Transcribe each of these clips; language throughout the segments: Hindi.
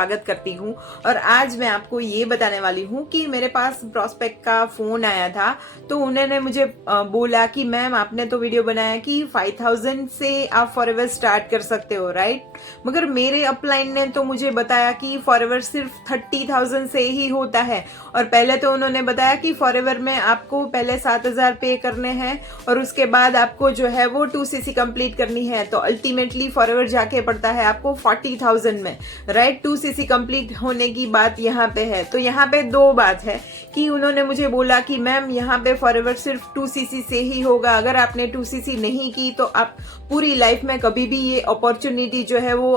स्वागत करती हूँ। और आज मैं आपको ये बताने वाली हूँ कि मेरे पास प्रॉस्पेक्ट का फोन आया था, तो उन्होंने मुझे बोला कि मैम आपने तो वीडियो बनाया कि 5000 से आप फॉरएवर स्टार्ट कर सकते हो, राइट। मगर मेरे अपलाइन ने तो मुझे बताया कि फॉरएवर सिर्फ 30,000 से ही होता है। और पहले तो उन्होंने बताया कि फॉरएवर में आपको पहले 7,000 पे करने हैं और उसके बाद आपको जो है वो 2cc कंप्लीट करनी है। तो अल्टीमेटली फॉरएवर जाके पड़ता है आपको 40,000 में, राइट। 2cc कंप्लीट होने की बात यहाँ पे है। तो यहाँ पे दो बात है कि उन्होंने मुझे बोला कि मैम यहाँ पे फॉरएवर सिर्फ 2cc से ही होगा। अगर आपने 2cc नहीं की तो आप पूरी लाइफ में कभी भी ये अपॉर्चुनिटी जो है वो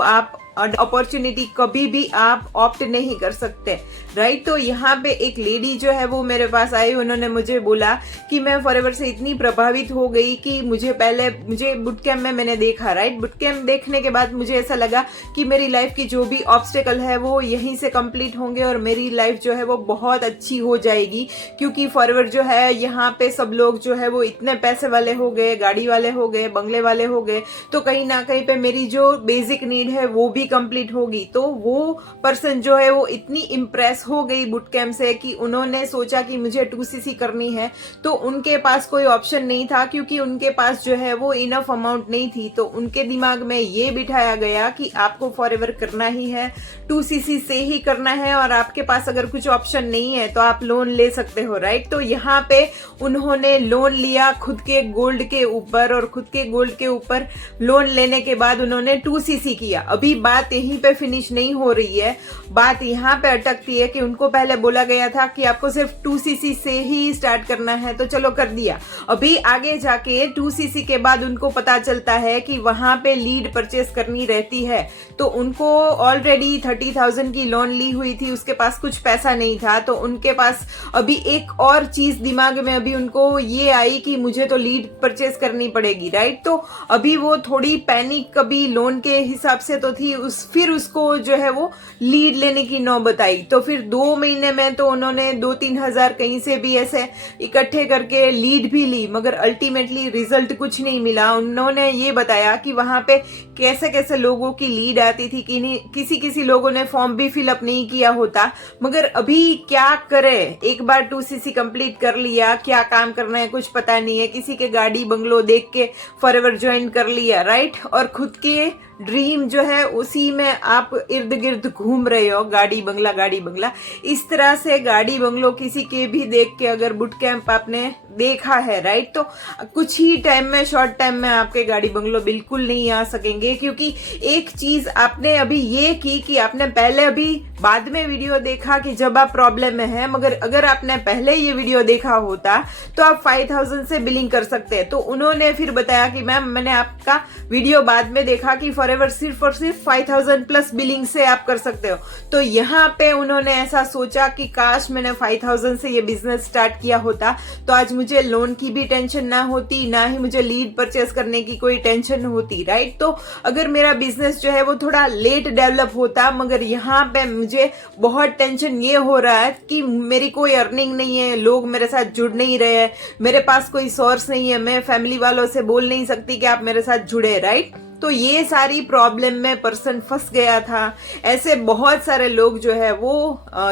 अपॉर्चुनिटी कभी भी आप ऑप्ट नहीं कर सकते, राइट। तो यहाँ पे एक लेडी जो है वो मेरे पास आई, उन्होंने मुझे बोला कि मैं फॉरएवर से इतनी प्रभावित हो गई कि मुझे बुट कैंप में मैंने देखा, राइट। बुट कैंप देखने के बाद मुझे ऐसा लगा कि मेरी लाइफ की जो भी ऑब्स्टेकल है वो यहीं से कंप्लीट होंगे और मेरी लाइफ जो है वो बहुत अच्छी हो जाएगी। क्योंकि फॉरएवर जो है यहाँ पे सब लोग जो है वो इतने पैसे वाले हो गए, गाड़ी वाले हो गए, बंगले वाले हो गए, तो कहीं ना कहीं पे मेरी जो बेसिक नीड है वो भी कंप्लीट होगी। तो वो पर्सन जो है वो इतनी इम्प्रेस हो गई बुट कैंप से कि उन्होंने सोचा कि मुझे 2cc करनी है। तो उनके पास कोई ऑप्शन नहीं था, क्योंकि उनके पास जो है वो इनफ अमाउंट नहीं थी। तो उनके दिमाग में ये बिठाया गया कि आपको फॉरएवर करना ही है, 2cc से ही करना है, और आपके पास अगर कुछ ऑप्शन नहीं है तो आप लोन ले सकते हो, राइट। तो यहाँ पे उन्होंने लोन लिया खुद के गोल्ड के ऊपर, और खुद के गोल्ड के ऊपर लोन लेने के बाद उन्होंने 2cc किया। अभी बात यहीं पे फिनिश नहीं हो रही है, बात यहाँ पे अटकती है कि उनको पहले बोला गया था कि आपको सिर्फ 2cc से ही स्टार्ट करना है, तो चलो कर दिया। अभी आगे जाके 2cc के बाद उनको पता चलता है कि वहां पे लीड परचेस करनी रहती है। तो उनको ऑलरेडी 30,000 की लोन ली हुई थी, उसके पास कुछ पैसा नहीं था। तो उनके पास अभी एक और चीज दिमाग में अभी उनको ये आई कि मुझे तो लीड परचेस करनी पड़ेगी, राइट। तो अभी वो थोड़ी पैनिक कभी लोन के हिसाब से तो थी, फिर उसको जो है वो लीड लेने की नौबत आई। तो फिर 2 महीने में तो उन्होंने 2-3 हजार कहीं से भी ऐसे इकट्ठे करके लीड भी ली, मगर अल्टीमेटली रिजल्ट कुछ नहीं मिला। उन्होंने ये बताया कि वहां पे कैसे कैसे लोगों की लीड आती थी कि किसी लोगों ने फॉर्म भी फिलअप नहीं किया होता। मगर अभी क्या करे, एक बार 2cc कंप्लीट कर लिया, क्या काम करना है कुछ पता नहीं है, किसी के गाड़ी बंगलो देख के फॉरएवर ज्वाइन कर लिया, राइट। और खुद के ड्रीम जो है उसी में आप इर्द गिर्द घूम रहे हो, गाड़ी बंगला। इस तरह से गाड़ी बंगलो किसी के भी देख के अगर बुट कैंप आपने देखा है, राइट, तो कुछ ही टाइम में, शॉर्ट टाइम में आपके गाड़ी बंगलो बिल्कुल नहीं आ सकेंगे। क्योंकि एक चीज आपने अभी ये की कि आपने पहले अभी बाद में वीडियो देखा कि जब आप प्रॉब्लम में है, मगर अगर आपने पहले ये वीडियो देखा होता तो आप 5,000 से बिलिंग कर सकते हैं। तो उन्होंने फिर बताया कि मैम मैंने आपका वीडियो बाद में देखा कि फॉरएवर सिर्फ और सिर्फ 5,000 प्लस बिलिंग से आप कर सकते हो। तो यहाँ पे उन्होंने ऐसा सोचा कि काश मैंने 5,000 से ये बिजनेस स्टार्ट किया होता, तो आज मुझे लोन की भी टेंशन ना होती, ना ही मुझे लीड परचेस करने की कोई टेंशन होती, राइट। तो अगर मेरा बिजनेस जो है वो थोड़ा लेट डेवलप होता, मगर यहाँ पे मुझे बहुत टेंशन ये हो रहा है कि मेरी कोई अर्निंग नहीं है, लोग मेरे साथ जुड़ नहीं रहे हैं, मेरे पास कोई सोर्स नहीं है, मैं फैमिली वालों से बोल नहीं सकती कि आप मेरे साथ जुड़े, राइट। तो ये सारी प्रॉब्लम में पर्सन फंस गया था। ऐसे बहुत सारे लोग जो है वो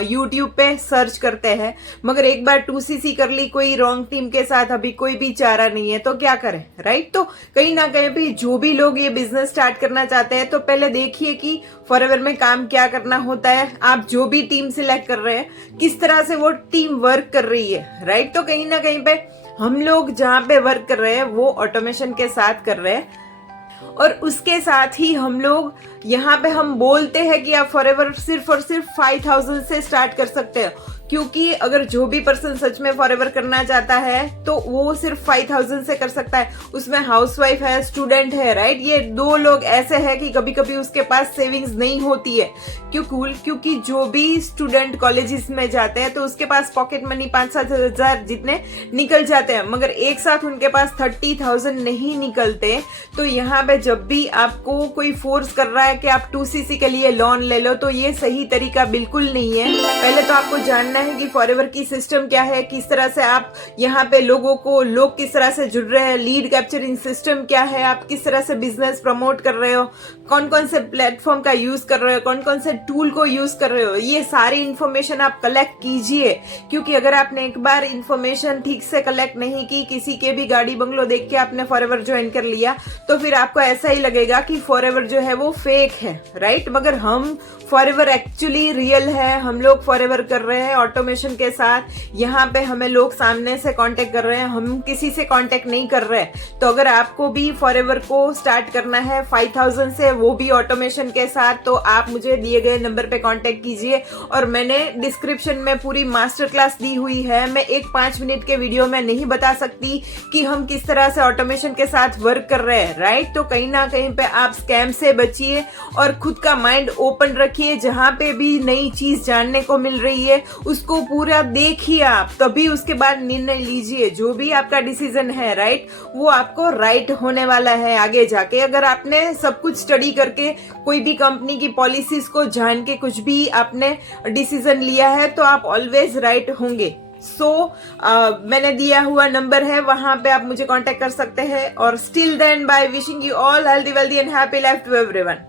YouTube पे सर्च करते हैं, मगर एक बार 2cc कर ली कोई रॉन्ग टीम के साथ, अभी कोई भी चारा नहीं है, तो क्या करें, राइट। तो कहीं ना कहीं भी जो भी लोग ये बिजनेस स्टार्ट करना चाहते हैं तो पहले देखिए कि फॉरएवर में काम क्या करना होता है, आप जो भी टीम सिलेक्ट कर रहे हैं किस तरह से वो टीम वर्क कर रही है, राइट। तो कहीं ना कहीं पे हम लोग जहाँ पे वर्क कर रहे हैं वो ऑटोमेशन के साथ कर रहे हैं, और उसके साथ ही हम लोग यहाँ पे हम बोलते हैं कि आप फॉरएवर सिर्फ और सिर्फ 5,000 से स्टार्ट कर सकते हो। क्योंकि अगर जो भी पर्सन सच में फॉरएवर करना चाहता है तो वो सिर्फ 5,000 से कर सकता है। उसमें हाउसवाइफ है, स्टूडेंट है, राइट। ये 2 लोग ऐसे हैं कि कभी कभी उसके पास सेविंग्स नहीं होती है। क्योंकि जो भी स्टूडेंट कॉलेजेस में जाते हैं तो उसके पास पॉकेट मनी 5-7 हजार जितने निकल जाते हैं, मगर एक साथ उनके पास 30,000 नहीं निकलते। तो यहाँ पे जब भी आपको कोई फोर्स कर रहा है है कि आप 2cc के लिए लोन ले लो, तो ये सही तरीका बिल्कुल नहीं है। पहले तो आपको जानना है कि फॉरएवर की सिस्टम क्या है, किस तरह से आप यहाँ पे लोग किस तरह से जुड़ रहे हैं, लीड कैप्चरिंग सिस्टम क्या है, आप किस तरह से बिजनेस प्रमोट कर रहे हो, कौन कौन से प्लेटफॉर्म का यूज कर रहे हो, कौन कौन से टूल को यूज कर रहे हो, ये सारी इन्फॉर्मेशन आप कलेक्ट कीजिए। क्योंकि अगर आपने एक बार इन्फॉर्मेशन ठीक से कलेक्ट नहीं की, किसी के भी गाड़ी बंगलो देख के आपने फॉरएवर ज्वाइन कर लिया, तो फिर आपको ऐसा ही लगेगा कि फॉरएवर जो है वो फेक है, राइट। मगर हम फॉरएवर एक्चुअली रियल है, हम लोग फॉरएवर कर रहे हैं ऑटोमेशन के साथ। यहाँ पे हमें लोग सामने से कांटेक्ट कर रहे हैं, हम किसी से कांटेक्ट नहीं कर रहे। तो अगर आपको भी फॉरएवर को स्टार्ट करना है 5000 से, वो भी ऑटोमेशन के साथ, तो आप मुझे दिए गए नंबर पे कांटेक्ट कीजिए। और मैंने डिस्क्रिप्शन में पूरी मास्टर क्लास दी हुई है। मैं एक 5 मिनट के वीडियो में नहीं बता सकती कि हम किस तरह से ऑटोमेशन के साथ वर्क कर रहे हैं, राइट। तो कहीं ना कहीं पे आप स्कैम से बचिए और खुद का माइंड ओपन रखिए। जहां पे भी नई चीज जानने को मिल रही है उसको पूरा देखिए आप, तभी उसके बाद निर्णय लीजिए। जो भी आपका डिसीजन है, राइट, वो आपको राइट होने वाला है आगे जाके। अगर आपने सब कुछ स्टडी करके कोई भी कंपनी की पॉलिसीज को जान के कुछ भी आपने डिसीजन लिया है, तो आप ऑलवेज राइट होंगे। मैंने दिया हुआ नंबर है, वहां पे आप मुझे कांटेक्ट कर सकते हैं। और still then, bye, wishing you all healthy wealthy and happy life to everyone.